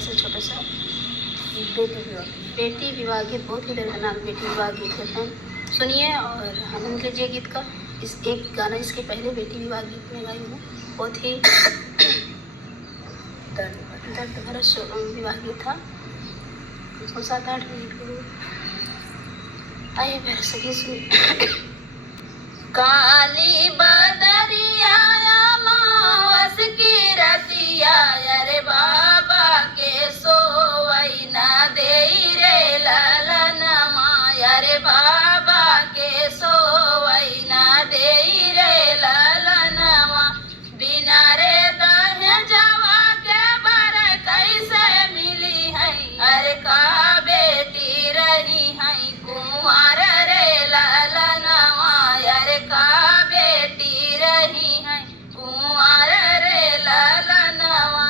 ऐसे छोटा सा बेटी विवाह गीत, बहुत ही दर्दनाक बेटी विवाह गीत है फ्रेंड, सुनिए और आनंद लीजिए गीत का। इस एक गाना इसके पहले बेटी विवाह गीत में गाई हूँ, बहुत ही दर्द भरा विवाह गीत था। उसको 7-8 मिनट के लिए आइए मेरे सभी सुनिए। काली बदरिया मावस की रतिया, अरे बाबा के सोवई ना दे रे ललनमा, अरे बाबा के सोवई ना दे रे ललनमा, बिना रे दहेजवा के बर कैसे मिली है, अरे का बेटी रही है कुंवर रे ललनवा, अरे का बेटी रही है कुंवर रे ललनवा,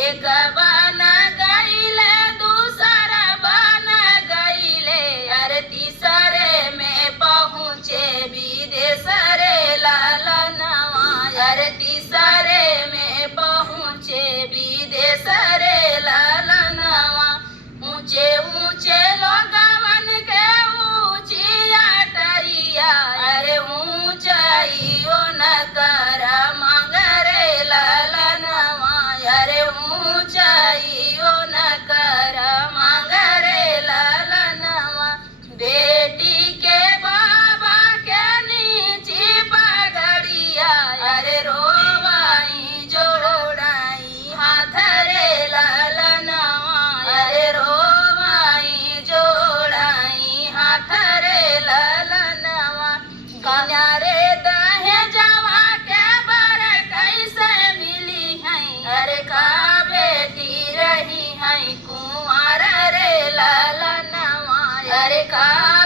एक बन गईले दूसरा बन गईले, अरे तीसरे में पहुँचे विदेश रे ललनवा, अरे तीसरे में पहुँचे विदेश रे ललनवा, ऊंचे ऊंचे लोगवन के ऊंची अटरिया, अरे ऊंचाइयो न कर मांग रे ललनवा, अरे ऊंचाइयो न कर मांग रे ललनवा, बेटी के बाबा के नीची पगड़िया, अरे रोवाई जोड़ाई हाथ रे ललनवा, अरे रोवाई जोड़ाई हाथ रे ललनवा, बिना रे दहेजवा के बर कैसे मिली है, अरे का बेटी रही है कुंवर रे ललनवा, अरे का